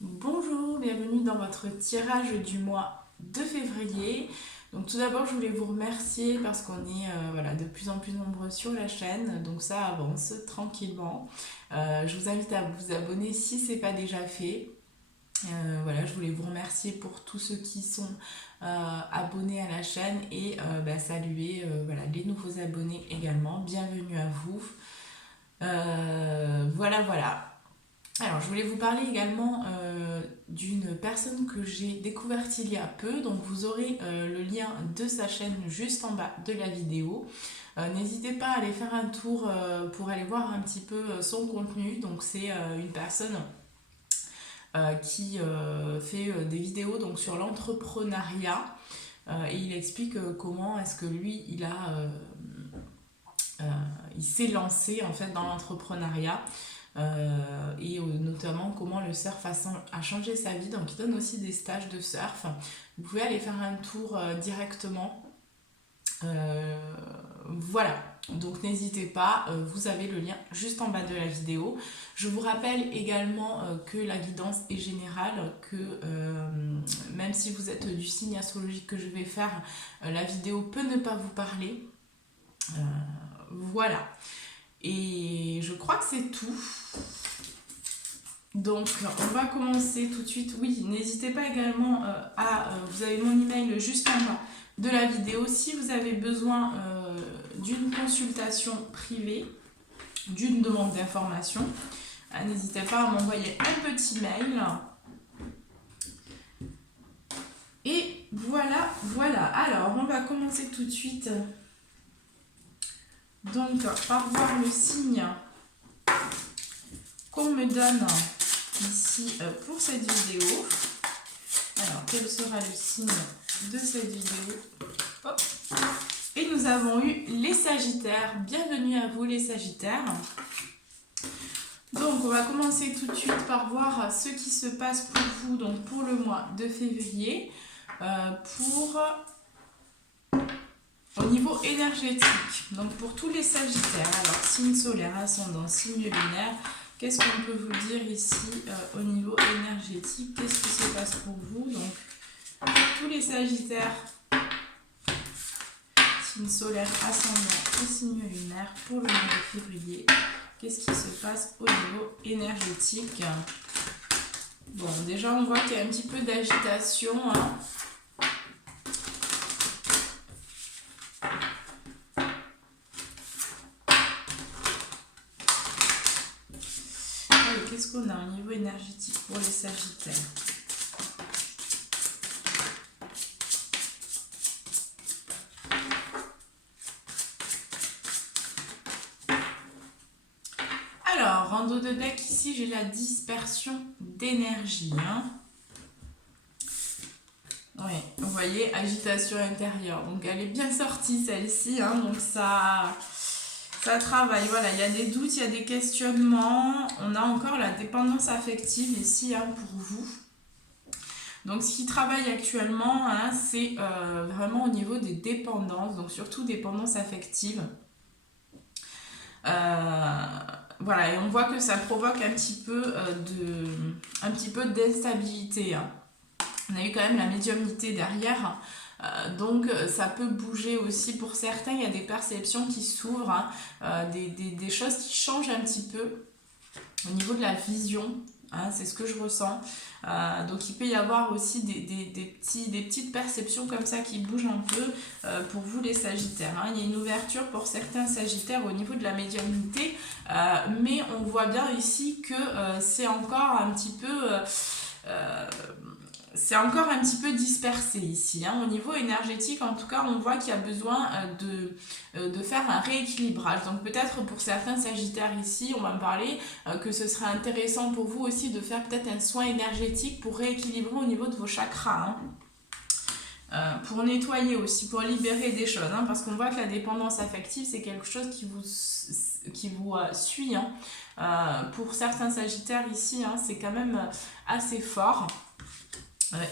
Bonjour, bienvenue dans votre tirage du mois de février. Donc tout d'abord, je voulais vous remercier parce qu'on est voilà, de plus en plus nombreux sur la chaîne, donc ça avance tranquillement. Je vous invite à vous abonner si ce n'est pas déjà fait. Voilà, je voulais vous remercier pour tous ceux qui sont abonnés à la chaîne et saluer voilà, les nouveaux abonnés également. Bienvenue à vous. Voilà. Alors, je voulais vous parler également d'une personne que j'ai découverte il y a peu. Donc, vous aurez le lien de sa chaîne juste en bas de la vidéo. N'hésitez pas à aller faire un tour pour aller voir un petit peu son contenu. Donc, c'est une personne qui fait des vidéos donc, sur l'entrepreneuriat. Et il explique comment est-ce que lui, euh, il s'est lancé en fait dans l'entrepreneuriat. Et notamment comment le surf a changé sa vie. Donc il donne aussi des stages de surf. Vous pouvez aller faire un tour directement. Euh, voilà, donc n'hésitez pas, vous avez le lien juste en bas de la vidéo. Je vous rappelle également que la guidance est générale, que même si vous êtes du signe astrologique que je vais faire, la vidéo peut ne pas vous parler. Euh, voilà. Et je crois que c'est tout. Donc, on va commencer tout de suite. Oui, n'hésitez pas également vous avez mon email juste en bas de la vidéo. Si vous avez besoin d'une consultation privée, d'une demande d'information, n'hésitez pas à m'envoyer un petit mail. Et voilà. Alors, on va commencer tout de suite. Donc, par voir le signe qu'on me donne ici pour cette vidéo. Alors, quel sera le signe de cette vidéo? Hop. Et nous avons eu les Sagittaires. Bienvenue à vous les Sagittaires. Donc, on va commencer tout de suite par voir ce qui se passe pour vous, donc pour le mois de février, au niveau énergétique. Donc, pour tous les Sagittaires, alors signe solaire, ascendant, signe lunaire, qu'est-ce qu'on peut vous dire ici au niveau énergétique? Qu'est-ce qui se passe pour vous? Donc, tous les Sagittaires, signe solaire, ascendant et signe lunaire pour le mois de février. Qu'est-ce qui se passe au niveau énergétique? Bon, déjà, on voit qu'il y a un petit peu d'agitation. Allez, qu'est-ce qu'on a au niveau énergétique pour les Sagittaires? Alors, en dos de deck, ici, j'ai la dispersion d'énergie. Oui, vous voyez, agitation intérieure. Donc, elle est bien sortie, celle-ci. Donc, ça travaille. Voilà, il y a des doutes, il y a des questionnements. On a encore la dépendance affective ici pour vous. Donc, ce qui travaille actuellement, c'est vraiment au niveau des dépendances. Donc, surtout dépendance affective. Voilà, et on voit que ça provoque un petit peu d'instabilité. On a eu quand même la médiumnité derrière, donc ça peut bouger aussi pour certains. Il y a des perceptions qui s'ouvrent, des choses qui changent un petit peu au niveau de la vision. C'est ce que je ressens. Donc il peut y avoir aussi des petites perceptions comme ça qui bougent un peu pour vous les Sagittaires. Il y a une ouverture pour certains Sagittaires au niveau de la médiumnité, mais on voit bien ici que c'est encore un petit peu... c'est encore un petit peu dispersé ici. Au niveau énergétique, en tout cas, on voit qu'il y a besoin de faire un rééquilibrage. Donc peut-être pour certains Sagittaires ici, on va me parler que ce serait intéressant pour vous aussi de faire peut-être un soin énergétique pour rééquilibrer au niveau de vos chakras. Pour nettoyer aussi, pour libérer des choses. Parce qu'on voit que la dépendance affective, c'est quelque chose qui vous suit. Pour certains Sagittaires ici, c'est quand même assez fort.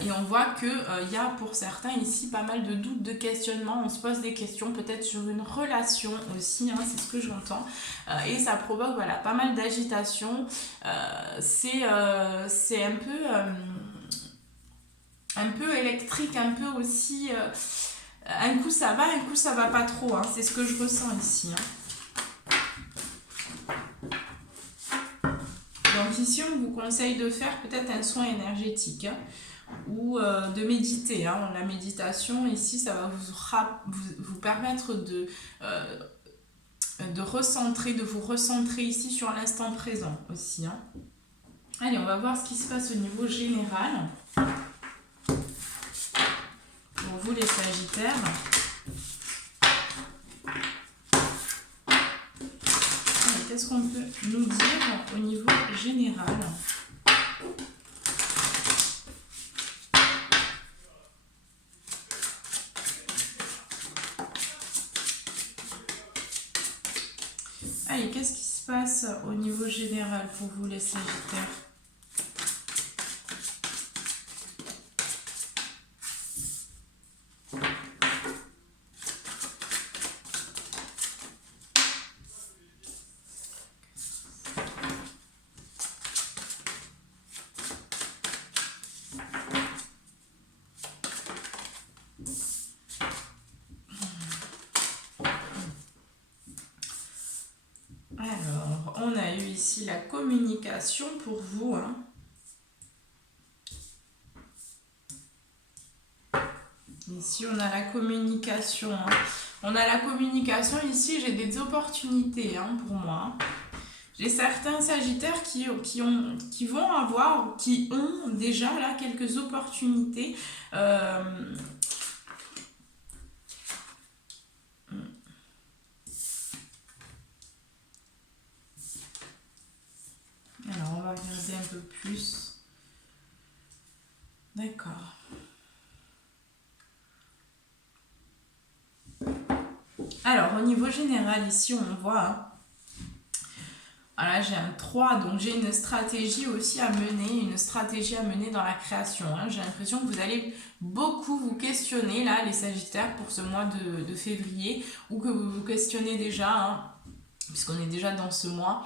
Et on voit qu'il y a pour certains ici pas mal de doutes, de questionnements. On se pose des questions peut-être sur une relation aussi, hein, c'est ce que j'entends. Et ça provoque voilà, pas mal d'agitation. C'est un peu électrique, un peu aussi... un coup ça va, un coup ça va pas trop. Hein, c'est ce que je ressens ici. Hein. Donc ici, on vous conseille de faire peut-être un soin énergétique. Hein, ou de méditer. Hein. La méditation, ici, ça va vous permettre de recentrer, de vous recentrer ici sur l'instant présent aussi. Hein. Allez, on va voir ce qui se passe au niveau général. Pour vous, les Sagittaires. Qu'est-ce qu'on peut nous dire au niveau général ? Allez, qu'est-ce qui se passe au niveau général pour vous les Sagittaires ? Alors, on a eu ici la communication pour vous. Hein. Ici, on a la communication. Hein. On a la communication. Ici, j'ai des opportunités hein, pour moi. J'ai certains Sagittaires qui vont avoir, qui ont déjà là quelques opportunités. Alors, on va regarder un peu plus. D'accord. Alors, au niveau général, ici, on voit... Hein, voilà, j'ai un 3, donc j'ai une stratégie aussi à mener, dans la création. Hein. J'ai l'impression que vous allez beaucoup vous questionner, là, les Sagittaires, pour ce mois de février, ou que vous vous questionnez déjà, hein, puisqu'on est déjà dans ce mois.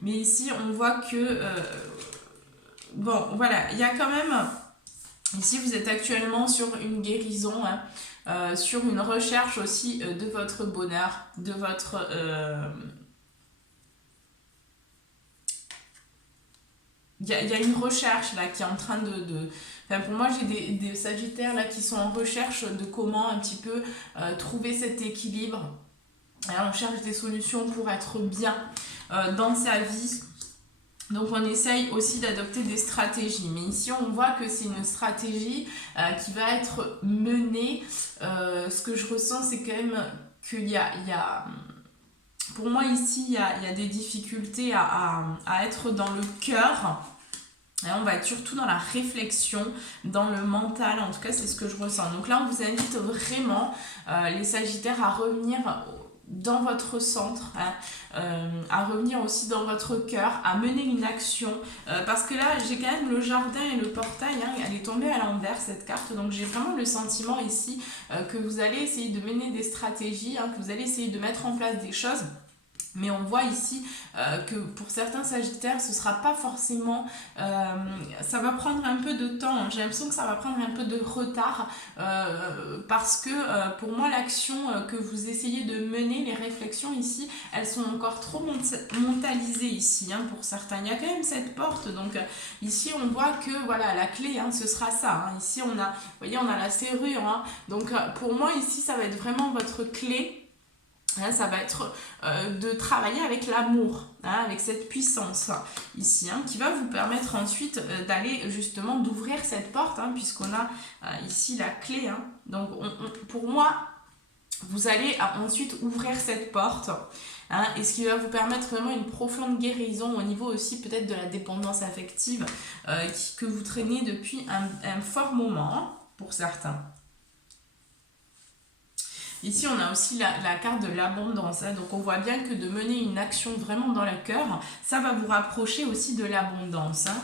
Mais ici, on voit que... bon, voilà, il y a quand même... Ici, vous êtes actuellement sur une guérison, hein, sur une recherche aussi de votre bonheur, de votre... Il y a une recherche là qui est en train de... Enfin, pour moi, j'ai des Sagittaires là qui sont en recherche de comment un petit peu trouver cet équilibre. Et on cherche des solutions pour être bien dans sa vie. Donc on essaye aussi d'adopter des stratégies. Mais ici on voit que c'est une stratégie qui va être menée. Ce que je ressens c'est quand même qu'il y a... Pour moi ici il y a des difficultés à être dans le cœur. Et on va être surtout dans la réflexion, dans le mental. En tout cas c'est ce que je ressens. Donc là on vous invite vraiment les Sagittaires à revenir dans votre centre, hein, à revenir aussi dans votre cœur, à mener une action, parce que là j'ai quand même le jardin et le portail, hein, elle est tombée à l'envers cette carte, donc j'ai vraiment le sentiment ici que vous allez essayer de mener des stratégies, hein, que vous allez essayer de mettre en place des choses. Mais on voit ici que pour certains Sagittaires, ce ne sera pas forcément... ça va prendre un peu de temps. Hein. J'ai l'impression que ça va prendre un peu de retard parce que pour moi, l'action que vous essayez de mener, les réflexions ici, elles sont encore trop mentalisées ici hein, pour certains. Il y a quand même cette porte. Donc ici, on voit que voilà, la clé, hein, ce sera ça. Hein. Ici, on a, vous voyez, on a la serrure. Hein. Donc pour moi, ici, ça va être vraiment votre clé. Hein, ça va être de travailler avec l'amour, hein, avec cette puissance ici, hein, qui va vous permettre ensuite d'aller justement d'ouvrir cette porte, hein, puisqu'on a ici la clé. Hein. Donc pour moi, vous allez ensuite ouvrir cette porte, hein, et ce qui va vous permettre vraiment une profonde guérison au niveau aussi peut-être de la dépendance affective que vous traînez depuis un fort moment hein, pour certains. Ici, on a aussi la carte de l'abondance, hein. Donc, on voit bien que de mener une action vraiment dans le cœur, ça va vous rapprocher aussi de l'abondance, hein.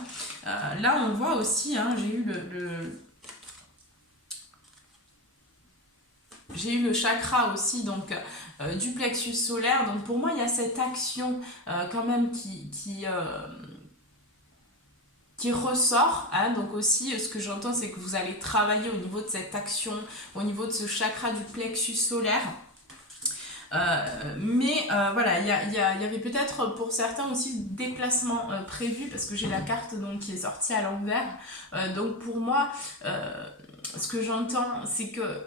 Là, on voit aussi, hein, j'ai eu le chakra aussi, donc du plexus solaire. Donc, pour moi, il y a cette action quand même qui ressort, hein. Donc aussi ce que j'entends, c'est que vous allez travailler au niveau de cette action, au niveau de ce chakra du plexus solaire. Voilà, il y avait peut-être pour certains aussi déplacement prévu, parce que j'ai la carte donc qui est sortie à l'envers. Donc pour moi, ce que j'entends, c'est que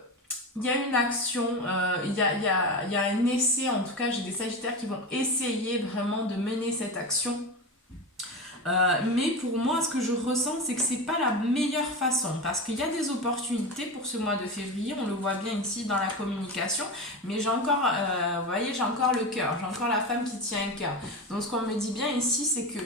il y a une action, il y a un essai. En tout cas, j'ai des sagittaires qui vont essayer vraiment de mener cette action. Mais pour moi, ce que je ressens, c'est que c'est pas la meilleure façon, parce qu'il y a des opportunités pour ce mois de février, on le voit bien ici dans la communication, mais j'ai encore, vous voyez, j'ai encore le cœur, j'ai encore la femme qui tient un cœur. Donc ce qu'on me dit bien ici, c'est que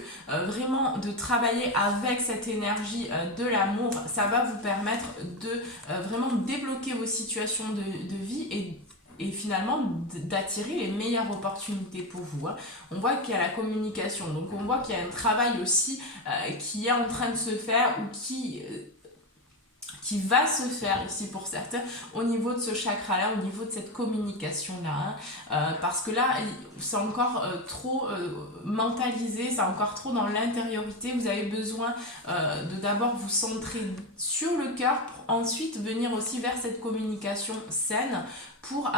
vraiment de travailler avec cette énergie de l'amour, ça va vous permettre de vraiment débloquer vos situations de vie et finalement d'attirer les meilleures opportunités pour vous, hein. On voit qu'il y a la communication, donc on voit qu'il y a un travail aussi qui est en train de se faire ou qui va se faire ici pour certains au niveau de ce chakra là, au niveau de cette communication là, hein. Parce que là c'est encore trop mentalisé, c'est encore trop dans l'intériorité. Vous avez besoin de d'abord vous centrer sur le cœur pour ensuite venir aussi vers cette communication saine, pour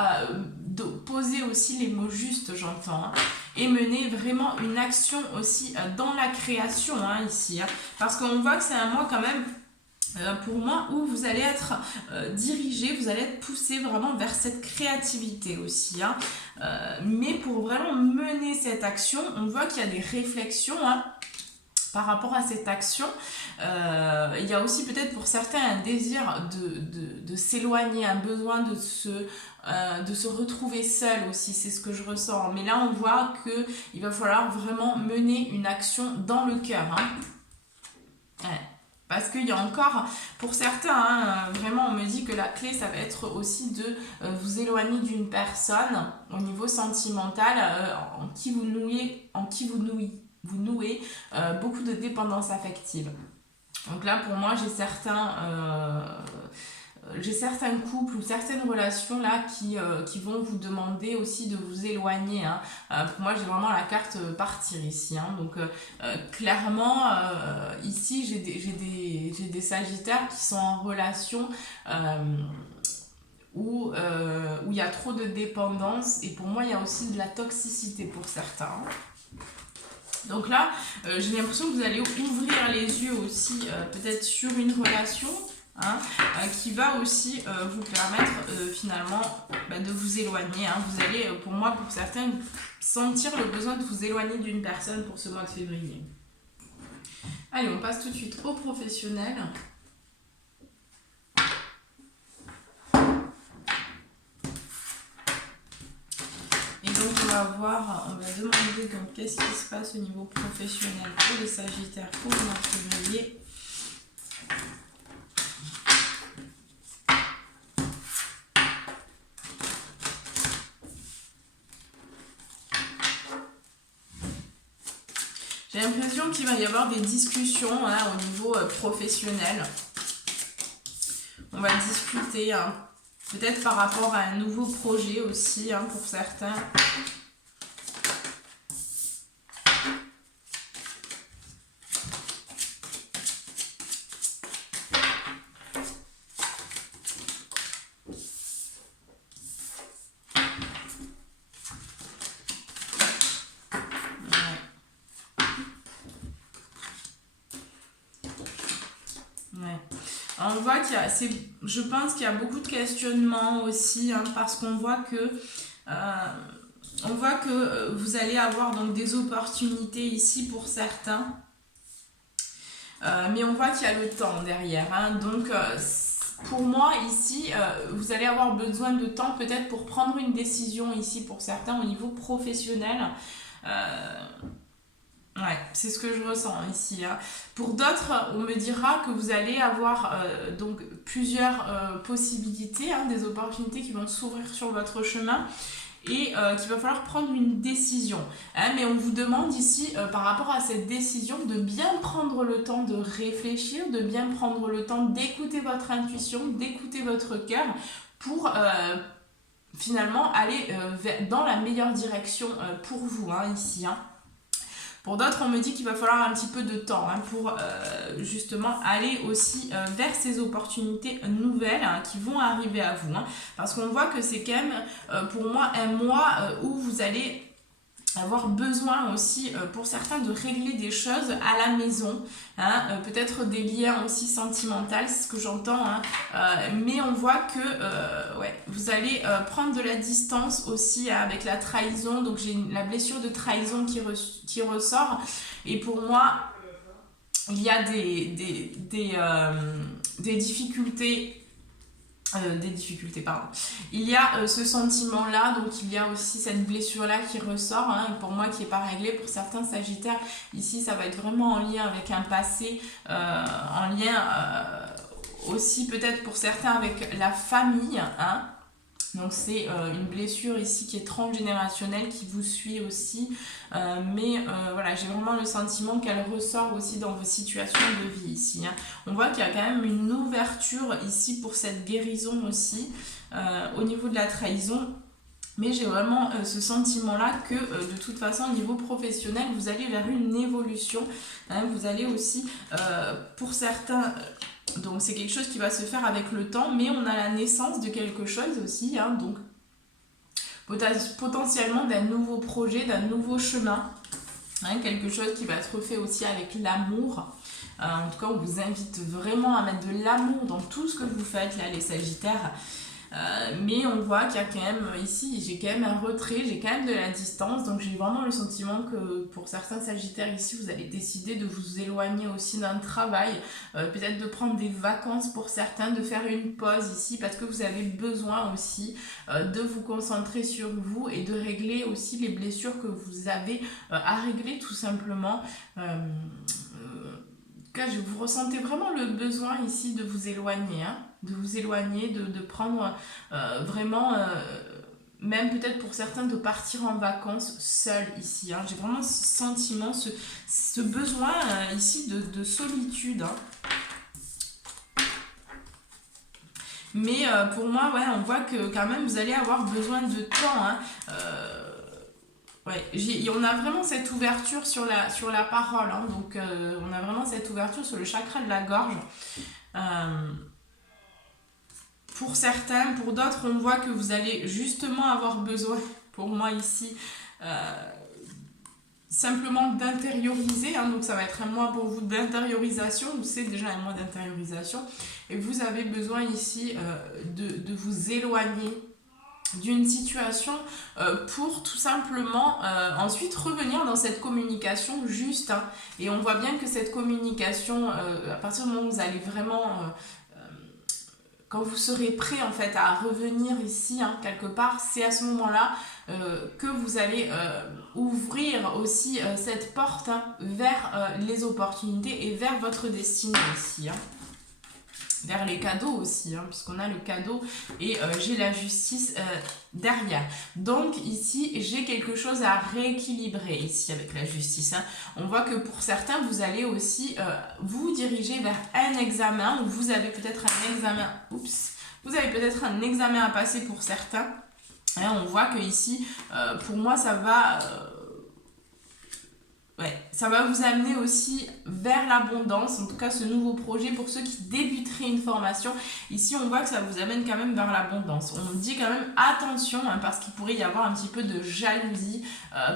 poser aussi les mots justes, j'entends, hein, et mener vraiment une action aussi dans la création, hein, ici, hein, parce qu'on voit que c'est un mois quand même pour moi où vous allez être dirigé, vous allez être poussé vraiment vers cette créativité aussi, hein. Mais pour vraiment mener cette action, on voit qu'il y a des réflexions, hein, par rapport à cette action. Il y a aussi peut-être pour certains un désir de s'éloigner, un besoin de se retrouver seul aussi, c'est ce que je ressens. Mais là on voit qu'il va falloir vraiment mener une action dans le cœur, hein. Ouais. Parce qu'il y a encore, pour certains, hein, vraiment on me dit que la clé ça va être aussi de vous éloigner d'une personne au niveau sentimental, en qui vous nouez beaucoup de dépendance affective. Donc là pour moi j'ai certains couples ou certaines relations là qui vont vous demander aussi de vous éloigner, hein. Pour moi j'ai vraiment la carte partir ici, hein. Donc clairement ici j'ai des sagittaires qui sont en relation où il y a trop de dépendance, et pour moi il y a aussi de la toxicité pour certains, hein. Donc là, j'ai l'impression que vous allez ouvrir les yeux aussi, peut-être sur une relation, hein, qui va aussi vous permettre finalement de vous éloigner, hein. Vous allez, pour moi, pour certains, sentir le besoin de vous éloigner d'une personne pour ce mois de février. Allez, on passe tout de suite au professionnel. On va demander donc qu'est-ce qui se passe au niveau professionnel pour les Sagittaires pour le mois de février. J'ai l'impression qu'il va y avoir des discussions, hein, au niveau professionnel. On va discuter, hein, peut-être par rapport à un nouveau projet aussi, hein, pour certains. On voit je pense qu'il y a beaucoup de questionnements aussi, hein, parce qu'on voit que vous allez avoir donc des opportunités ici pour certains, mais on voit qu'il y a le temps derrière, hein. Donc pour moi ici vous allez avoir besoin de temps peut-être pour prendre une décision ici pour certains au niveau professionnel. Ouais, c'est ce que je ressens ici, hein. Pour d'autres, on me dira que vous allez avoir donc plusieurs possibilités, hein, des opportunités qui vont s'ouvrir sur votre chemin et qu'il va falloir prendre une décision, hein. Mais on vous demande ici, par rapport à cette décision, de bien prendre le temps de réfléchir, de bien prendre le temps d'écouter votre intuition, d'écouter votre cœur pour finalement aller dans la meilleure direction pour vous, hein, ici, hein. Pour d'autres, on me dit qu'il va falloir un petit peu de temps, hein, pour justement aller aussi vers ces opportunités nouvelles, hein, qui vont arriver à vous, hein. Parce qu'on voit que c'est quand même pour moi un mois où vous allez avoir besoin aussi pour certains de régler des choses à la maison, hein, peut-être des liens aussi sentimentaux, c'est ce que j'entends, hein, mais on voit que ouais, vous allez prendre de la distance aussi avec la trahison, donc j'ai la blessure de trahison qui ressort, et pour moi il y a des difficultés, pardon. Il y a ce sentiment-là, donc il y a aussi cette blessure-là qui ressort, hein, pour moi qui n'est pas réglée. Pour certains sagittaires, ici ça va être vraiment en lien avec un passé, en lien aussi peut-être pour certains avec la famille, hein. Donc c'est une blessure ici qui est transgénérationnelle, qui vous suit aussi, mais voilà, j'ai vraiment le sentiment qu'elle ressort aussi dans vos situations de vie ici, hein. On voit qu'il y a quand même une ouverture ici pour cette guérison aussi, au niveau de la trahison. Mais j'ai vraiment ce sentiment-là que de toute façon au niveau professionnel, vous allez vers une évolution, hein. Vous allez aussi, pour certains... Donc c'est quelque chose qui va se faire avec le temps, mais on a la naissance de quelque chose aussi, hein, donc potentiellement d'un nouveau projet, d'un nouveau chemin, hein, quelque chose qui va être fait aussi avec l'amour. En tout cas, on vous invite vraiment à mettre de l'amour dans tout ce que vous faites, là, les Sagittaires. Mais on voit qu'il y a quand même, ici, j'ai quand même un retrait, j'ai quand même de la distance, donc j'ai vraiment le sentiment que pour certains Sagittaires ici, vous allez décider de vous éloigner aussi d'un travail, peut-être de prendre des vacances pour certains, de faire une pause ici, parce que vous avez besoin aussi de vous concentrer sur vous et de régler aussi les blessures que vous avez à régler tout simplement. Cas, vous ressentez vraiment le besoin ici de vous éloigner, hein, de vous éloigner, de prendre vraiment, même peut-être pour certains, de partir en vacances seul ici, hein. J'ai vraiment ce sentiment, ce besoin ici de solitude, hein. Mais pour moi, ouais, on voit que quand même vous allez avoir besoin de temps, hein. Ouais, on a vraiment cette ouverture sur la parole, hein, donc on a vraiment cette ouverture sur le chakra de la gorge. Pour certains, pour d'autres, on voit que vous allez justement avoir besoin, pour moi ici, simplement d'intérioriser, hein, donc ça va être un mois pour vous d'intériorisation, ou c'est déjà un mois d'intériorisation, et vous avez besoin ici de vous éloigner d'une situation pour tout simplement ensuite revenir dans cette communication juste, hein. Et on voit bien que cette communication, à partir du moment où vous allez vraiment quand vous serez prêt en fait à revenir ici, hein, quelque part, c'est à ce moment-là que vous allez ouvrir aussi cette porte, hein, vers les opportunités et vers votre destinée ici, hein. Vers les cadeaux aussi, hein, puisqu'on a le cadeau et j'ai la justice derrière. Donc ici, j'ai quelque chose à rééquilibrer ici avec la justice, hein. On voit que pour certains, vous allez aussi vous diriger vers un examen, ou vous avez peut-être un examen, vous avez peut-être un examen à passer pour certains. Et on voit que ici, pour moi, ça va... Ouais, ça va vous amener aussi vers l'abondance, en tout cas ce nouveau projet pour ceux qui débuteraient une formation. Ici on voit que ça vous amène quand même vers l'abondance. On dit quand même attention, hein, parce qu'il pourrait y avoir un petit peu de jalousie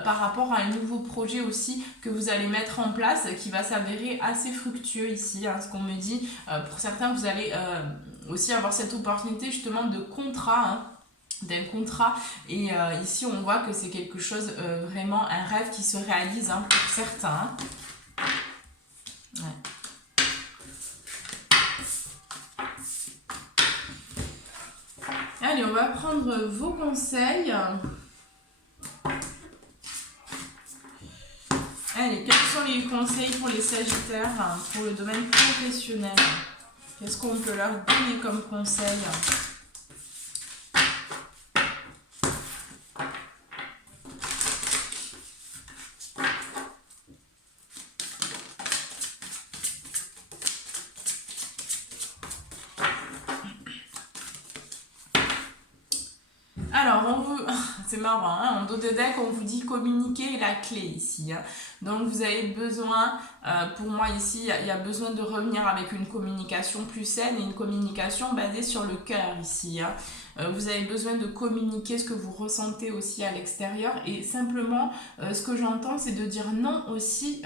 par rapport à un nouveau projet aussi que vous allez mettre en place, qui va s'avérer assez fructueux ici, hein, ce qu'on me dit. Pour certains vous allez aussi avoir cette opportunité justement de contrat, hein, d'un contrat, et ici on voit que c'est quelque chose, vraiment un rêve qui se réalise, hein, pour certains, hein. Ouais. Allez, on va prendre vos conseils. Allez, quels les conseils pour les Sagittaires, pour le domaine professionnel? Qu'est-ce qu'on peut leur donner comme conseil? Alors, c'est marrant, hein, en dos de deck, on vous dit communiquer est la clé ici. Hein. Donc, vous avez besoin, pour moi ici, il y a besoin de revenir avec une communication plus saine et une communication basée sur le cœur ici. Hein. Vous avez besoin de communiquer ce que vous ressentez aussi à l'extérieur. Et simplement, ce que j'entends, c'est de dire non aussi...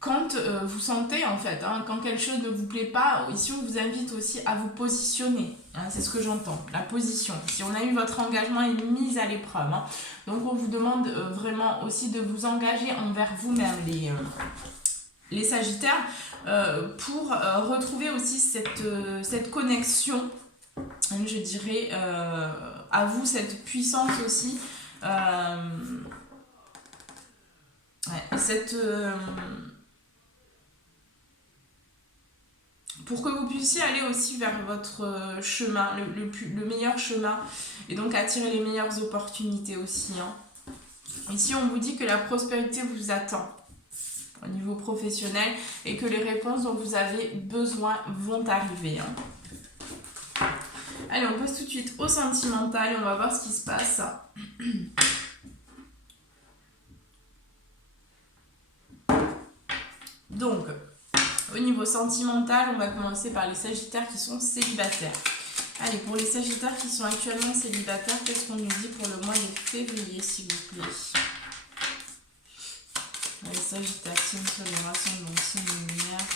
quand vous sentez en fait, hein, quand quelque chose ne vous plaît pas, ici on vous invite aussi à vous positionner, hein, c'est ce que j'entends, la position. Si on a eu votre engagement est mis à l'épreuve, hein, donc on vous demande vraiment aussi de vous engager envers vous-même les Sagittaires pour retrouver aussi cette connexion, hein, je dirais, à vous, cette puissance aussi, cette... pour que vous puissiez aller aussi vers votre chemin, le meilleur chemin, et donc attirer les meilleures opportunités aussi. Hein. Ici, on vous dit que la prospérité vous attend au niveau professionnel et que les réponses dont vous avez besoin vont arriver. Hein. Allez, on passe tout de suite au sentimental et on va voir ce qui se passe. Donc... au niveau sentimental, on va commencer par les Sagittaires qui sont célibataires. Allez, pour les Sagittaires qui sont actuellement célibataires, qu'est-ce qu'on nous dit pour le mois de février, s'il vous plaît? Les Sagittaires, signe solaire, ascendant, signe lumière,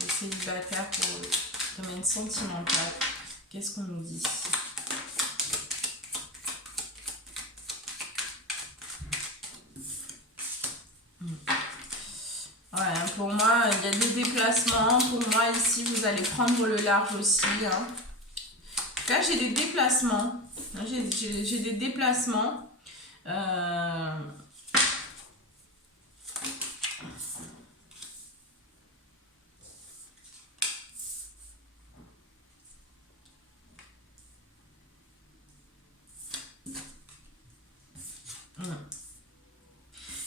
les célibataires pour le domaine sentimental. Qu'est-ce qu'on nous dit? Ouais, pour moi, il y a des déplacements. Pour moi, ici, vous allez prendre le large aussi. Hein. Là, j'ai des déplacements. J'ai des déplacements.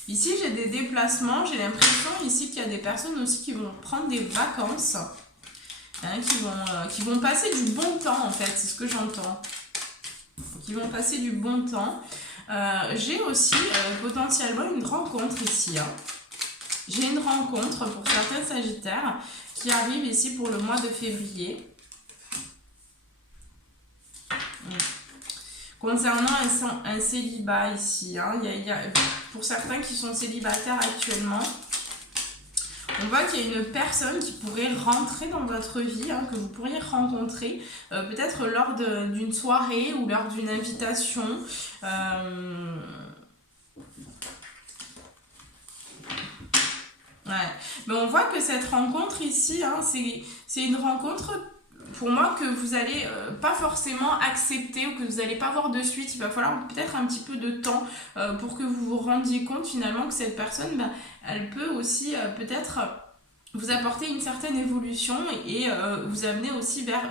Ici, j'ai des déplacements. J'ai l'impression ici qu'il y a des personnes aussi qui vont prendre des vacances. Hein, qui vont passer du bon temps, en fait. C'est ce que j'entends. Qui vont passer du bon temps. J'ai aussi potentiellement une rencontre ici. Hein. J'ai une rencontre pour certains Sagittaires qui arrive ici pour le mois de février. Concernant un célibat ici, hein, pour certains qui sont célibataires actuellement, on voit qu'il y a une personne qui pourrait rentrer dans votre vie, hein, que vous pourriez rencontrer, peut-être lors d'une soirée ou lors d'une invitation. Ouais. Mais on voit que cette rencontre ici, hein, c'est une rencontre... pour moi, que vous allez pas forcément accepter ou que vous n'allez pas voir de suite. Il va falloir peut-être un petit peu de temps pour que vous vous rendiez compte finalement que cette personne, elle peut aussi peut-être vous apporter une certaine évolution et vous amener aussi vers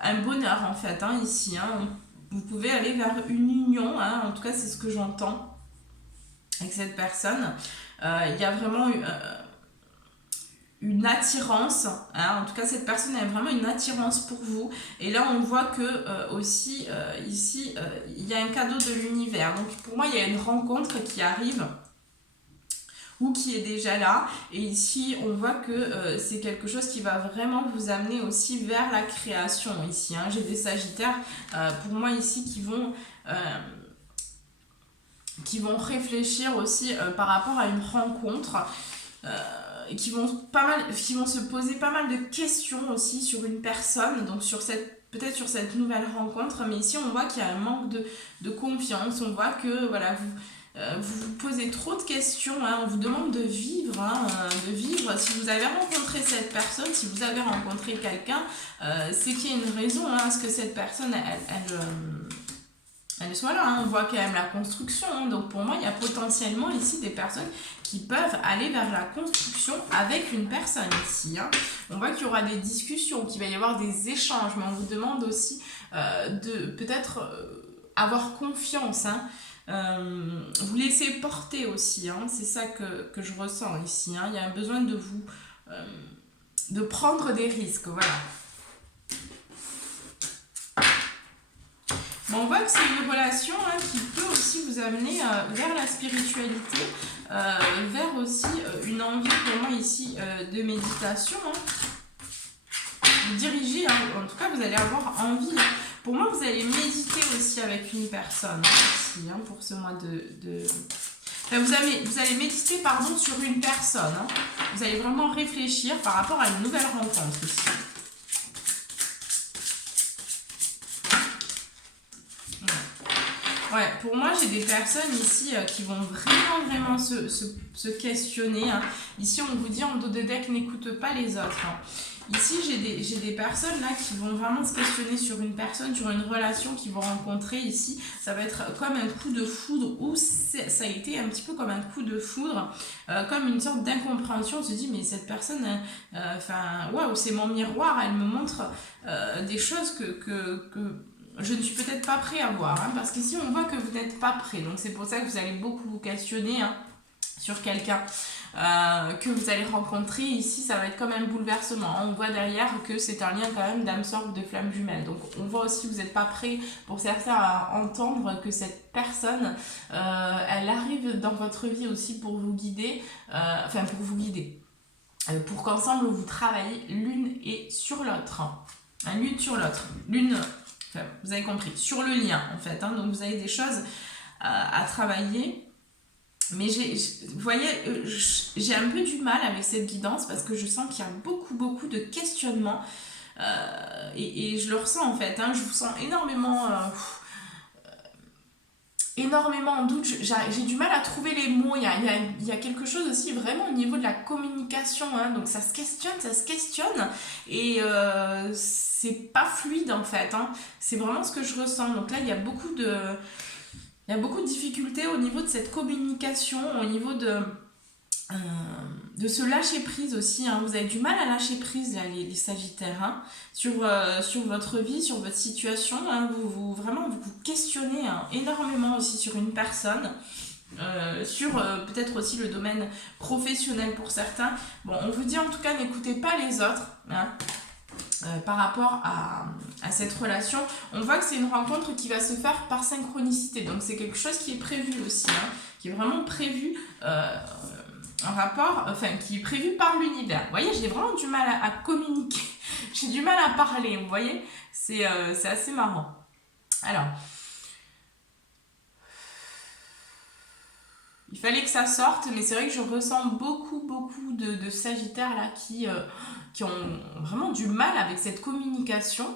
un bonheur en fait, hein, ici. Hein. Vous pouvez aller vers une union, hein, en tout cas c'est ce que j'entends avec cette personne. Il y a vraiment... une attirance, hein, en tout cas cette personne a vraiment une attirance pour vous et là on voit que aussi ici il y a un cadeau de l'univers, donc pour moi il y a une rencontre qui arrive ou qui est déjà là et ici on voit que c'est quelque chose qui va vraiment vous amener aussi vers la création ici, hein. J'ai des Sagittaires pour moi ici qui vont réfléchir aussi par rapport à une rencontre qui vont se poser pas mal de questions aussi sur une personne, donc peut-être sur cette nouvelle rencontre, mais ici on voit qu'il y a un manque de confiance, on voit que voilà, vous posez trop de questions, hein, on vous demande de vivre, si vous avez rencontré cette personne, si vous avez rencontré quelqu'un, c'est qu'il y a une raison, hein, à ce que cette personne elles soient là, hein. On voit quand même la construction, hein. Donc pour moi, il y a potentiellement ici des personnes qui peuvent aller vers la construction avec une personne ici, hein. On voit qu'il y aura des discussions, qu'il va y avoir des échanges, mais on vous demande aussi de peut-être avoir confiance, hein. Vous laisser porter aussi, hein. C'est ça que je ressens ici, hein. Il y a un besoin de vous, de prendre des risques, voilà. Bon, on voit que c'est une relation, hein, qui peut aussi vous amener vers la spiritualité, vers aussi une envie pour moi ici de méditation, hein. Vous dirigez, hein, en tout cas vous allez avoir envie, hein. Pour moi vous allez méditer aussi avec une personne ici, hein, pour ce mois de... Enfin, vous allez méditer pardon, sur une personne, hein. Vous allez vraiment réfléchir par rapport à une nouvelle rencontre ici. Ouais, pour moi, j'ai des personnes ici qui vont vraiment se questionner, hein. Ici, on vous dit en dos de deck, n'écoute pas les autres, hein. Ici, j'ai des personnes là qui vont vraiment se questionner sur une personne, sur une relation qu'ils vont rencontrer ici. Ça va être comme un coup de foudre ou ça a été un petit peu comme un coup de foudre, comme une sorte d'incompréhension. On se dit, mais cette personne, enfin, waouh, c'est mon miroir, elle me montre des choses que je ne suis peut-être pas prêt à voir, hein, parce qu'ici on voit que vous n'êtes pas prêt, donc c'est pour ça que vous allez beaucoup vous questionner, hein, sur quelqu'un que vous allez rencontrer. Ici ça va être comme un bouleversement, on voit derrière que c'est un lien quand même d'âme sœur ou de flamme jumelle, donc on voit aussi que vous n'êtes pas prêt pour certains à entendre que cette personne elle arrive dans votre vie aussi pour vous guider, pour qu'ensemble vous travaillez l'une et sur l'autre, hein, l'une sur l'autre, enfin, vous avez compris, sur le lien en fait, hein. Donc vous avez des choses à travailler, mais vous voyez, j'ai un peu du mal avec cette guidance parce que je sens qu'il y a beaucoup de questionnements, et je le ressens en fait, hein. Je vous sens énormément en doute, j'ai du mal à trouver les mots, il y a quelque chose aussi vraiment au niveau de la communication, hein. Donc ça se questionne et c'est pas fluide en fait, hein. C'est vraiment ce que je ressens. Donc là il y a beaucoup de difficultés au niveau de cette communication, au niveau de se lâcher prise aussi, hein. Vous avez du mal à lâcher prise là, les Sagittaires, hein, sur votre vie, sur votre situation, hein. Vous questionnez, hein, énormément aussi sur une personne, sur peut-être aussi le domaine professionnel pour certains. Bon, on vous dit en tout cas n'écoutez pas les autres, hein. Par rapport à cette relation, on voit que c'est une rencontre qui va se faire par synchronicité, donc c'est quelque chose qui est prévu aussi, hein, qui est vraiment prévu, un rapport, enfin qui est prévu par l'univers. Vous voyez, j'ai vraiment du mal à communiquer, j'ai du mal à parler, vous voyez, c'est assez marrant. Alors, il fallait que ça sorte, mais c'est vrai que je ressens beaucoup de Sagittaires là qui ont vraiment du mal avec cette communication,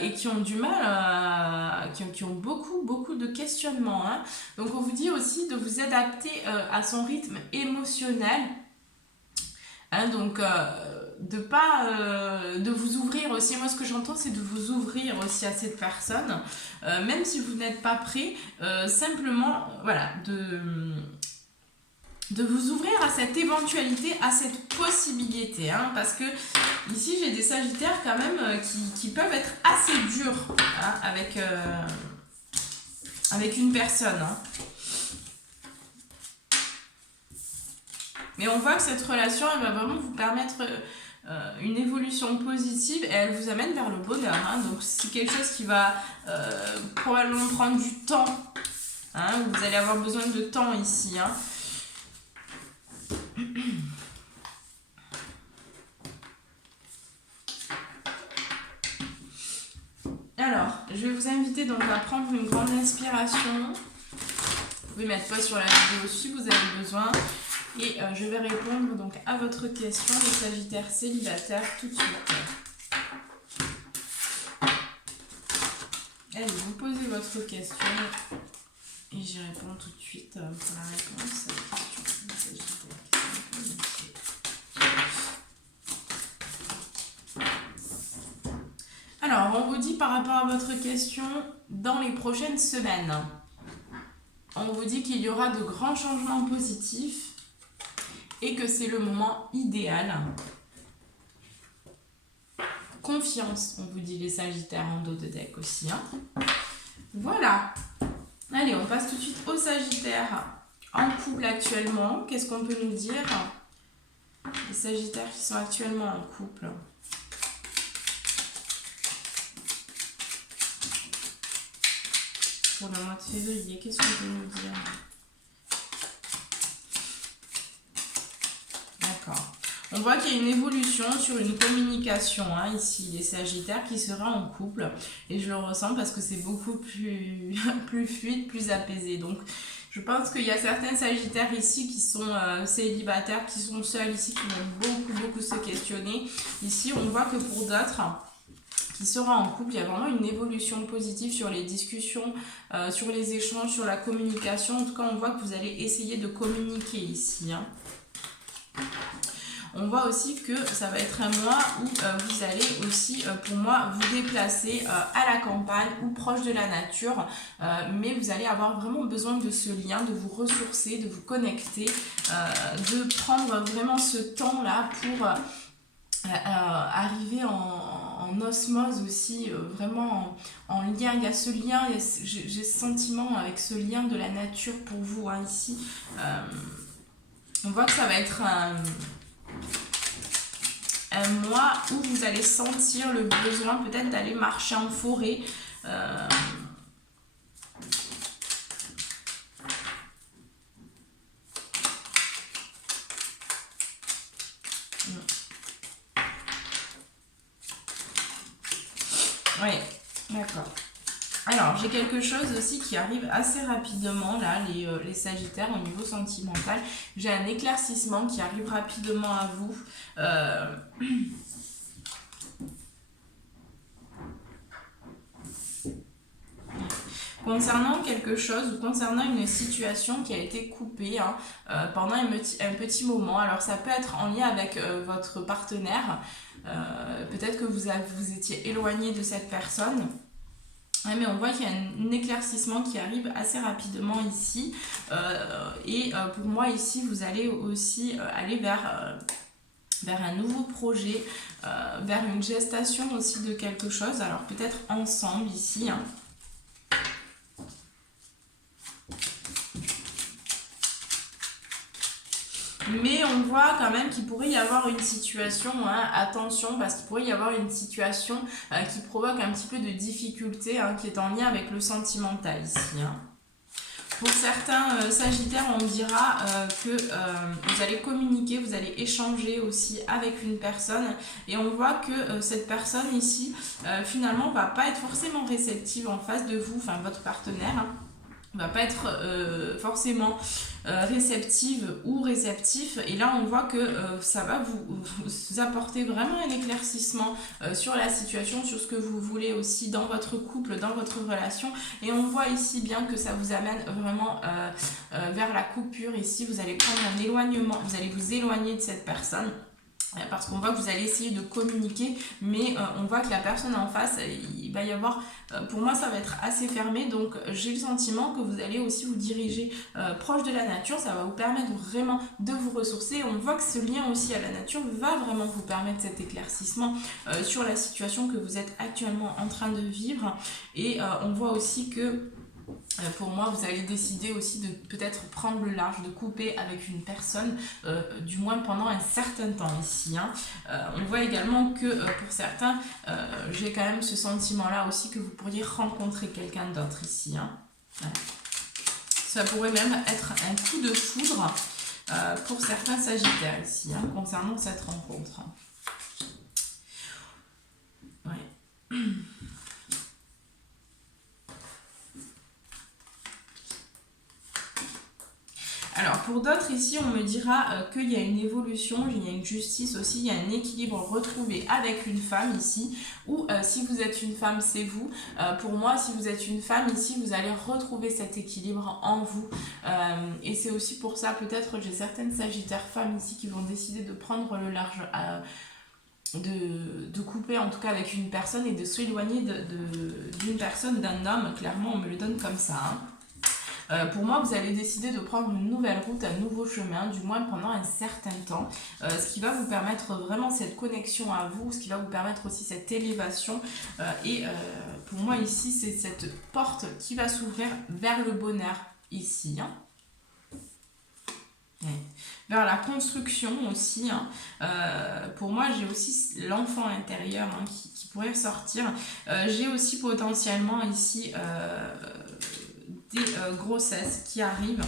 et qui ont du mal, qui ont beaucoup de questionnements, hein. Donc on vous dit aussi de vous adapter à son rythme émotionnel, hein. Donc de vous ouvrir aussi. Moi ce que j'entends c'est de vous ouvrir aussi à cette personne, même si vous n'êtes pas prêt, simplement voilà, de vous ouvrir à cette éventualité, à cette possibilité, hein, parce que ici j'ai des Sagittaires quand même qui peuvent être assez durs, hein, avec une personne, hein. Mais on voit que cette relation elle va vraiment vous permettre une évolution positive et elle vous amène vers le bonheur, hein. Donc c'est quelque chose qui va probablement prendre du temps, hein. Vous allez avoir besoin de temps ici, hein. Alors, je vais vous inviter donc à prendre une grande inspiration. Vous pouvez mettre pause sur la vidéo si vous avez besoin. Et je vais répondre donc à votre question, les Sagittaires célibataires, tout de suite. Allez, vous posez votre question et j'y réponds tout de suite pour la réponse à la question des Sagittaires. Alors, on vous dit par rapport à votre question, dans les prochaines semaines, on vous dit qu'il y aura de grands changements positifs et que c'est le moment idéal. Confiance, on vous dit les Sagittaires en dos de deck aussi. Hein. Voilà. Allez, on passe tout de suite aux Sagittaires en couple actuellement. Qu'est-ce qu'on peut nous dire? Les Sagittaires qui sont actuellement en couple. Pour le mois de février, qu'est-ce qu'on peut nous dire? D'accord. On voit qu'il y a une évolution sur une communication, hein, ici, les Sagittaires, qui sera en couple. Et je le ressens parce que c'est beaucoup plus, plus fluide, plus apaisé. Donc, je pense qu'il y a certains Sagittaires ici qui sont célibataires, qui sont seuls ici, qui vont beaucoup se questionner. Ici, on voit que pour d'autres qui sera en couple, il y a vraiment une évolution positive sur les discussions, sur les échanges, sur la communication. En tout cas, on voit que vous allez essayer de communiquer ici. Hein. On voit aussi que ça va être un mois où vous allez aussi, pour moi, vous déplacer à la campagne ou proche de la nature. Mais vous allez avoir vraiment besoin de ce lien, de vous ressourcer, de vous connecter, de prendre vraiment ce temps-là pour arriver en osmose aussi, vraiment en lien. Il y a ce lien, j'ai ce sentiment avec ce lien de la nature pour vous, hein, ici. On voit que ça va être un mois où vous allez sentir le besoin peut-être d'aller marcher en forêt. Oui, d'accord. Alors, j'ai quelque chose aussi qui arrive assez rapidement, là, les Sagittaires, au niveau sentimental. J'ai un éclaircissement qui arrive rapidement à vous. Concernant quelque chose ou concernant une situation qui a été coupée hein, pendant un petit moment. Alors, ça peut être en lien avec votre partenaire. Peut-être que vous étiez éloigné de cette personne. Ouais, mais on voit qu'il y a un éclaircissement qui arrive assez rapidement ici. Pour moi, ici, vous allez aussi aller vers un nouveau projet, vers une gestation aussi de quelque chose. Alors, peut-être ensemble ici. Hein. Mais on voit quand même qu'il pourrait y avoir une situation, hein, attention, parce qu'il pourrait y avoir une situation qui provoque un petit peu de difficulté, hein, qui est en lien avec le sentimental ici. Hein. Pour certains Sagittaires, on dira que vous allez communiquer, vous allez échanger aussi avec une personne. Et on voit que cette personne ici, finalement, va pas être forcément réceptive en face de vous, enfin votre partenaire. Hein, va pas être forcément réceptive ou réceptif et là on voit que ça va vous apporter vraiment un éclaircissement sur la situation, sur ce que vous voulez aussi dans votre couple, dans votre relation et on voit ici bien que ça vous amène vraiment vers la coupure. Ici vous allez prendre un éloignement, vous allez vous éloigner de cette personne parce qu'on voit que vous allez essayer de communiquer mais on voit que la personne en face il va y avoir pour moi ça va être assez fermé donc j'ai le sentiment que vous allez aussi vous diriger proche de la nature. Ça va vous permettre vraiment de vous ressourcer. On voit que ce lien aussi à la nature va vraiment vous permettre cet éclaircissement sur la situation que vous êtes actuellement en train de vivre et on voit aussi que pour moi, vous allez décider aussi de peut-être prendre le large, de couper avec une personne, du moins pendant un certain temps ici. Hein. On voit également que pour certains, j'ai quand même ce sentiment-là aussi que vous pourriez rencontrer quelqu'un d'autre ici. Hein. Ouais. Ça pourrait même être un coup de foudre pour certains Sagittaires ici, hein, concernant cette rencontre. Ouais. Alors pour d'autres ici on me dira qu'il y a une évolution, il y a une justice aussi, il y a un équilibre retrouvé avec une femme ici ou si vous êtes une femme c'est vous. Pour moi si vous êtes une femme ici vous allez retrouver cet équilibre en vous et c'est aussi pour ça peut-être j'ai certaines Sagittaires femmes ici qui vont décider de prendre le large de couper en tout cas avec une personne et de s'éloigner d'une personne, d'un homme. Clairement, on me le donne comme ça. Pour moi, vous allez décider de prendre une nouvelle route, un nouveau chemin, du moins pendant un certain temps, ce qui va vous permettre vraiment cette connexion à vous, ce qui va vous permettre aussi cette élévation. Pour moi ici, c'est cette porte qui va s'ouvrir vers le bonheur ici. Vers la construction aussi. Pour moi, j'ai aussi l'enfant intérieur qui pourrait ressortir. J'ai aussi potentiellement ici des grossesses qui arrivent,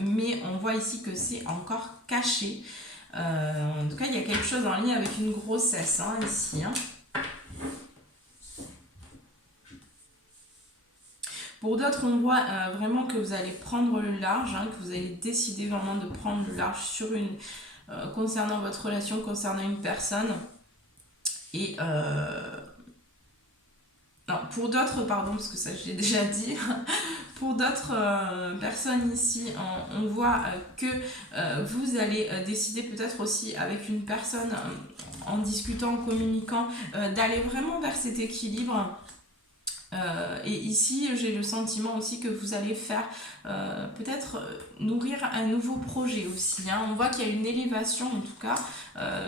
mais on voit ici que c'est encore caché. En tout cas, il y a quelque chose en lien avec une grossesse ici. Pour d'autres, on voit vraiment que vous allez prendre le large, que vous allez décider vraiment de prendre le large sur concernant votre relation, concernant une personne. Et non, pour d'autres, pardon, parce que ça je l'ai déjà dit, pour d'autres personnes ici, on voit que vous allez décider peut-être aussi avec une personne, en discutant, en communiquant, d'aller vraiment vers cet équilibre. Et ici, j'ai le sentiment aussi que vous allez faire peut-être nourrir un nouveau projet aussi. On voit qu'il y a une élévation en tout cas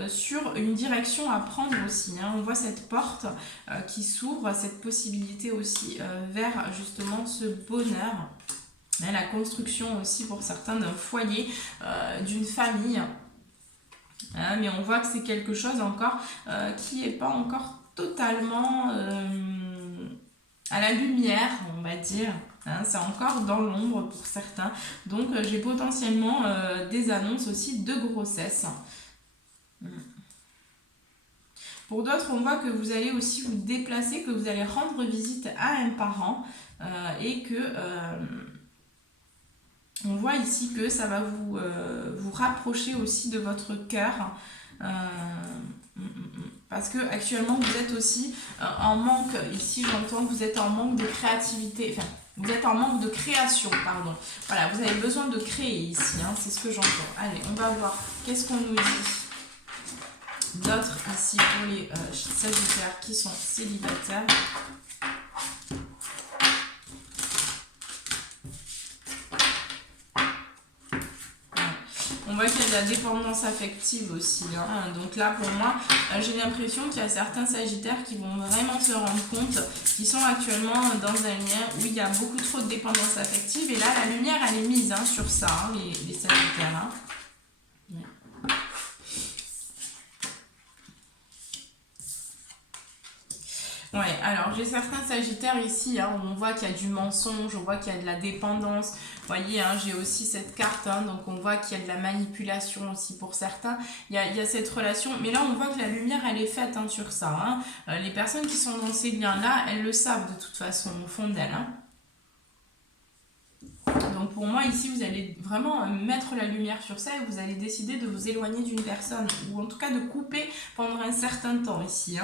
sur une direction à prendre aussi. On voit cette porte qui s'ouvre, cette possibilité aussi vers justement ce bonheur. La construction aussi pour certains d'un foyer, d'une famille. Mais on voit que c'est quelque chose encore qui n'est pas encore totalement à la lumière, on va dire. C'est encore dans l'ombre pour certains. Donc j'ai potentiellement des annonces aussi de grossesse. Pour d'autres, on voit que vous allez aussi vous déplacer, que vous allez rendre visite à un parent et que on voit ici que ça va vous rapprocher aussi de votre cœur. Parce que actuellement vous êtes aussi en manque, ici j'entends que vous êtes en manque de créativité, enfin vous êtes en manque de création, pardon. Voilà, vous avez besoin de créer ici, c'est ce que j'entends. Allez, on va voir qu'est-ce qu'on nous dit d'autre ici pour les sagittaires qui sont célibataires. On voit qu'il y a de la dépendance affective aussi. Donc là, pour moi, j'ai l'impression qu'il y a certains sagittaires qui vont vraiment se rendre compte qu'ils sont actuellement dans un lien où il y a beaucoup trop de dépendance affective. Et là, la lumière, elle est mise sur ça, les sagittaires. Ouais, alors j'ai certains sagittaires ici, où on voit qu'il y a du mensonge, on voit qu'il y a de la dépendance. Vous voyez, j'ai aussi cette carte, donc on voit qu'il y a de la manipulation aussi pour certains. Il y a cette relation, mais là on voit que la lumière elle est faite sur ça. Les personnes qui sont dans ces liens-là, elles le savent de toute façon au fond d'elles. Donc pour moi ici vous allez vraiment mettre la lumière sur ça et vous allez décider de vous éloigner d'une personne ou en tout cas de couper pendant un certain temps ici.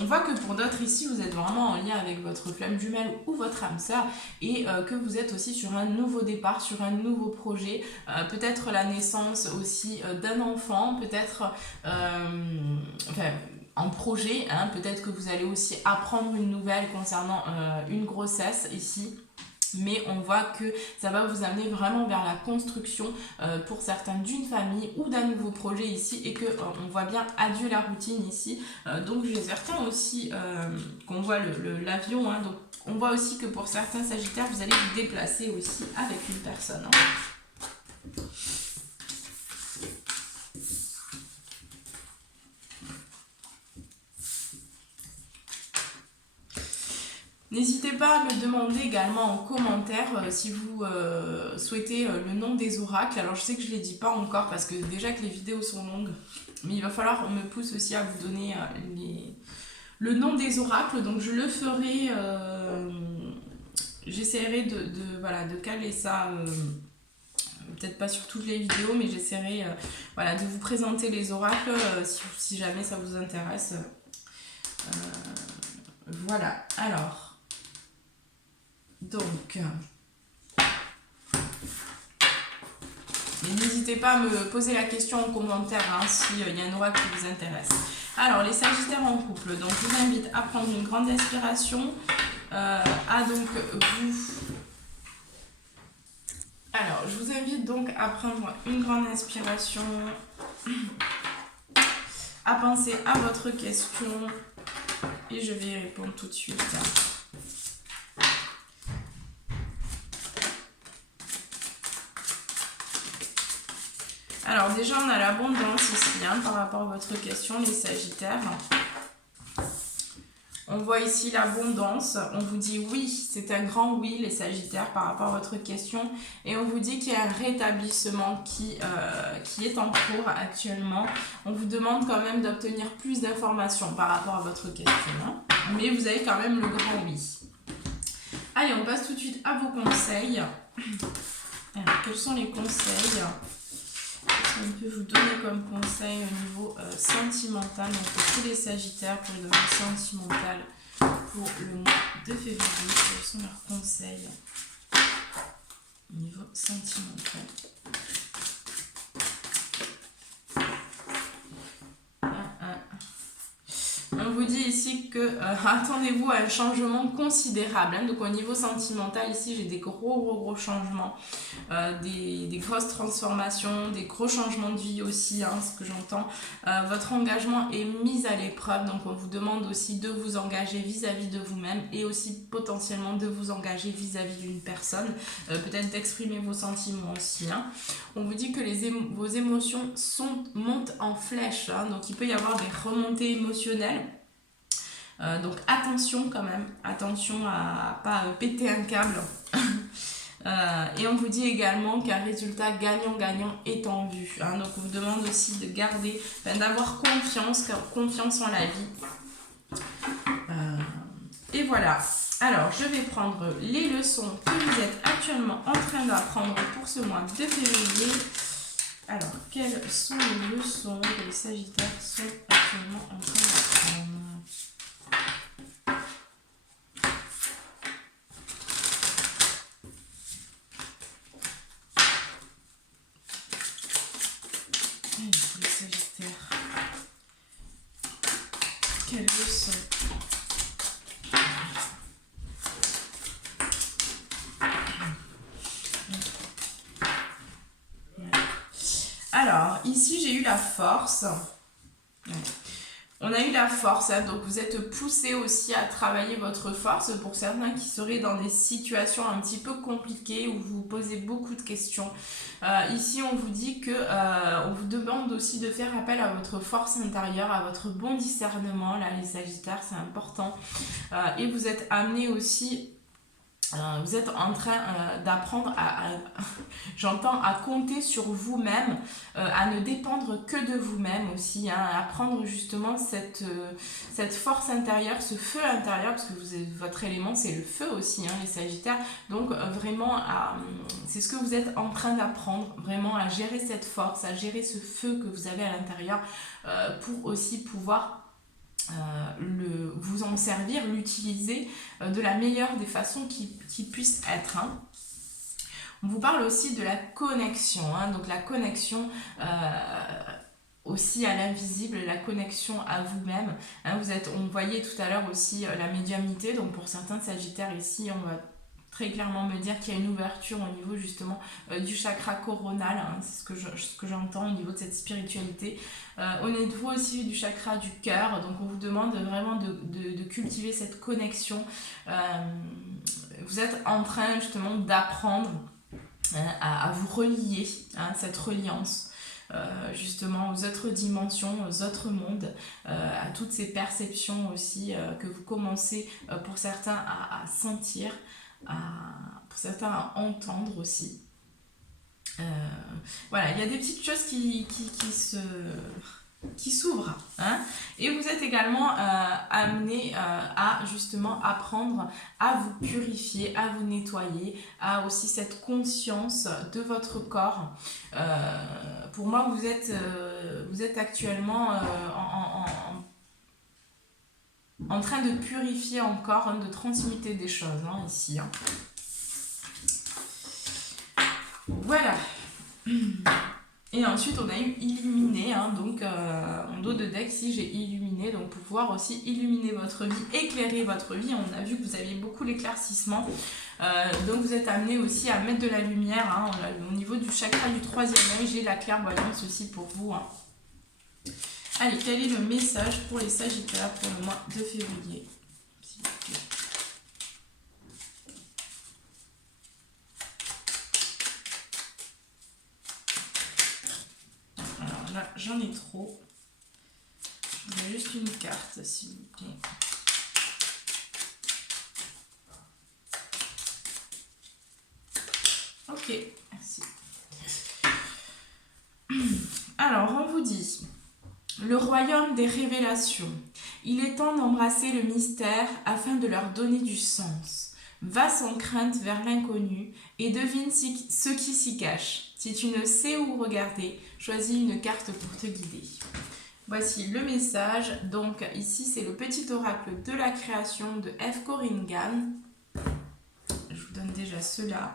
On voit que pour d'autres ici, vous êtes vraiment en lien avec votre flamme jumelle ou votre âme sœur et que vous êtes aussi sur un nouveau départ, sur un nouveau projet, peut-être la naissance aussi d'un enfant, peut-être en projet, peut-être que vous allez aussi apprendre une nouvelle concernant une grossesse ici. Mais on voit que ça va vous amener vraiment vers la construction pour certains d'une famille ou d'un nouveau projet ici et que on voit bien adieu la routine ici. Donc j'ai certains aussi qu'on voit l'avion, donc on voit aussi que pour certains sagittaires vous allez vous déplacer aussi avec une personne. N'hésitez pas à me demander également en commentaire si vous souhaitez le nom des oracles. Alors je sais que je ne les dis pas encore parce que déjà que les vidéos sont longues, mais il va falloir qu'on me pousse aussi à vous donner le nom des oracles. Donc je le ferai, j'essaierai de caler ça, peut-être pas sur toutes les vidéos, mais j'essaierai de vous présenter les oracles si jamais ça vous intéresse. Voilà, alors... Donc, n'hésitez n'hésitez pas à me poser la question en commentaire hein, s'il y a un oracle qui vous intéresse. Alors, les Sagittaires en couple. Donc, je vous invite à prendre une grande inspiration. À donc vous... Alors, je vous invite donc à prendre une grande inspiration, à penser à votre question et je vais y répondre tout de suite. Alors déjà, on a l'abondance ici hein, par rapport à votre question, les Sagittaires. On voit ici l'abondance, on vous dit oui, c'est un grand oui les Sagittaires par rapport à votre question et on vous dit qu'il y a un rétablissement qui est en cours actuellement. On vous demande quand même d'obtenir plus d'informations par rapport à votre question, hein, mais vous avez quand même le grand oui. Allez, on passe tout de suite à vos conseils. Alors, quels sont les conseils qu'on peut vous donner comme conseil au niveau sentimental, donc pour tous les Sagittaires, pour le domaine sentimental pour le mois de février? Quels sont leurs conseils au niveau sentimental? On vous dit ici que attendez-vous à un changement considérable. Hein. Donc au niveau sentimental, ici j'ai des gros changements, des grosses transformations, des gros changements de vie aussi, hein, ce que j'entends. Votre engagement est mis à l'épreuve, donc on vous demande aussi de vous engager vis-à-vis de vous-même et aussi potentiellement de vous engager vis-à-vis d'une personne, peut-être d'exprimer vos sentiments aussi. Hein. On vous dit que vos émotions montent en flèche, hein, donc il peut y avoir des remontées émotionnelles. Donc attention quand même, attention à pas péter un câble. Et on vous dit également qu'un résultat gagnant-gagnant est en vue. Hein. Donc on vous demande aussi de garder, d'avoir confiance en la vie. Et voilà. Alors je vais prendre les leçons que vous êtes actuellement en train d'apprendre pour ce mois de février. Alors quelles sont les leçons que les Sagittaires sont actuellement en train d'apprendre? Les Sagittaires. Quelles leçons? Alors, ici, j'ai eu la force. On a eu la force, hein, donc vous êtes poussé aussi à travailler votre force pour certains qui seraient dans des situations un petit peu compliquées où vous vous posez beaucoup de questions. Ici, on vous dit que on vous demande aussi de faire appel à votre force intérieure, à votre bon discernement. Là, les Sagittaires, c'est important. Et vous êtes amené aussi... vous êtes en train d'apprendre j'entends, à compter sur vous-même, à ne dépendre que de vous-même aussi, hein, à prendre justement cette force intérieure, ce feu intérieur, parce que votre élément c'est le feu aussi, hein, les Sagittaires, donc vraiment c'est ce que vous êtes en train d'apprendre, vraiment à gérer cette force, à gérer ce feu que vous avez à l'intérieur pour aussi pouvoir vous en servir, l'utiliser de la meilleure des façons qui puisse être. Hein. On vous parle aussi de la connexion, hein, donc la connexion aussi à l'invisible, la connexion à vous-même. Hein, on voyait tout à l'heure aussi la médiumnité, donc pour certains Sagittaires ici, on va très clairement me dire qu'il y a une ouverture au niveau justement du chakra coronal, hein, c'est ce que j'entends au niveau de cette spiritualité. Au niveau aussi du chakra du cœur, donc on vous demande vraiment de cultiver cette connexion. Vous êtes en train justement d'apprendre à vous relier, hein, cette reliance. Justement aux autres dimensions, aux autres mondes, à toutes ces perceptions aussi que vous commencez pour certains à sentir, pour certains à entendre aussi. Voilà, il y a des petites choses qui s'ouvrent, hein, et vous êtes également amené à justement apprendre à vous purifier, à vous nettoyer, à aussi cette conscience de votre corps. Pour moi, vous êtes actuellement en train de purifier encore, hein, de transmuter des choses, hein, ici. Hein. Voilà. Et ensuite, on a eu illuminé, hein, donc en dos de deck, ici, j'ai illuminé, donc pour pouvoir aussi illuminer votre vie, éclairer votre vie. On a vu que vous aviez beaucoup l'éclaircissement, donc vous êtes amené aussi à mettre de la lumière, hein, au niveau du chakra du troisième œil, j'ai la clairvoyance aussi pour vous. Hein. Allez, quel est le message pour les Sagittaires pour le mois de février, s'il vous plaît? Alors là, j'en ai trop. Je veux juste une carte, s'il vous plaît. Ok, merci. Alors, on vous dit, le royaume des révélations. Il est temps d'embrasser le mystère afin de leur donner du sens. Va sans crainte vers l'inconnu et devine ce qui s'y cache. Si tu ne sais où regarder, choisis une carte pour te guider. Voici le message. Donc ici, c'est le petit oracle de la création de F. Corringan. Je vous donne déjà cela.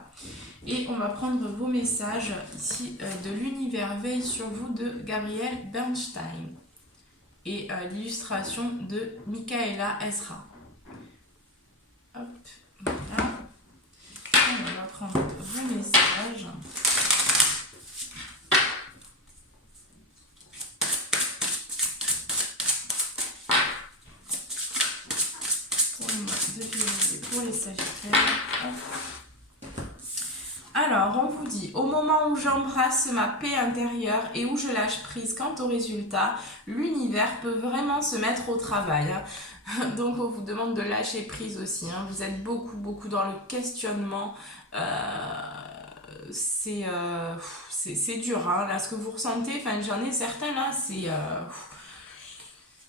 Et on va prendre vos messages ici de l'univers veille sur vous de Gabriel Bernstein. Et l'illustration de Michaela Ezra. Hop, voilà. Et on va prendre vos messages. Pour le mois de février pour les Sagittaires. Hop. Alors, on vous dit, au moment où j'embrasse ma paix intérieure et où je lâche prise quant au résultat, l'univers peut vraiment se mettre au travail. Hein. Donc, on vous demande de lâcher prise aussi. Hein. Vous êtes beaucoup dans le questionnement. C'est dur. Hein. Là, ce que vous ressentez, enfin, j'en ai certains là,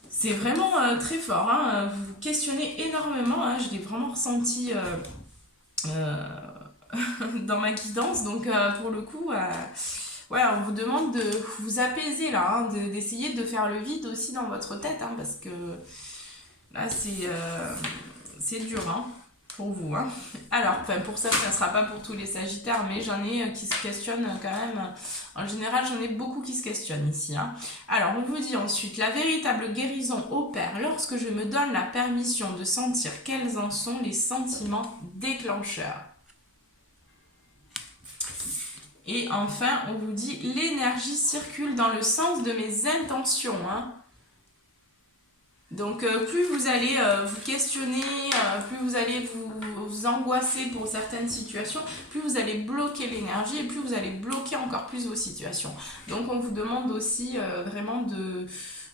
c'est vraiment très fort. Hein. Vous vous questionnez énormément. Hein. Je l'ai vraiment ressenti... dans ma guidance, donc pour le coup ouais, on vous demande de vous apaiser là, hein, d'essayer de faire le vide aussi dans votre tête, hein, parce que là c'est dur, hein, pour vous, hein. Alors pour ça ne sera pas pour tous les Sagittaires, mais j'en ai qui se questionnent quand même, en général j'en ai beaucoup qui se questionnent ici, hein. Alors on vous dit ensuite, la véritable guérison opère lorsque je me donne la permission de sentir quels en sont les sentiments déclencheurs. Et enfin, on vous dit, l'énergie circule dans le sens de mes intentions. Hein. Donc, plus vous allez vous questionner, plus vous allez vous angoisser pour certaines situations, plus vous allez bloquer l'énergie et plus vous allez bloquer encore plus vos situations. Donc, on vous demande aussi vraiment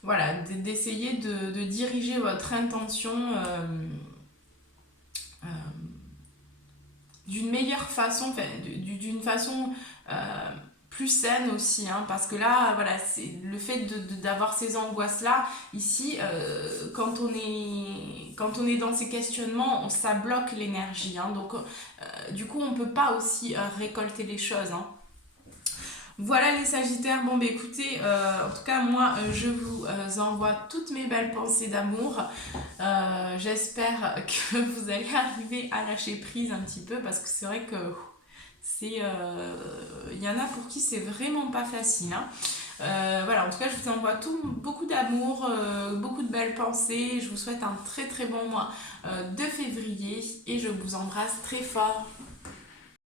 d'essayer de diriger votre intention d'une meilleure façon, d'une façon plus saine aussi, hein, parce que là, voilà, c'est le fait d'avoir ces angoisses-là, ici, quand on est dans ces questionnements, ça bloque l'énergie, hein, donc du coup, on ne peut pas aussi récolter les choses, hein. Voilà les Sagittaires, bon bah écoutez, en tout cas moi je vous envoie toutes mes belles pensées d'amour, j'espère que vous allez arriver à lâcher prise un petit peu, parce que c'est vrai que il y en a pour qui c'est vraiment pas facile, hein. Voilà, en tout cas je vous envoie beaucoup d'amour, beaucoup de belles pensées, je vous souhaite un très bon mois de février et je vous embrasse très fort.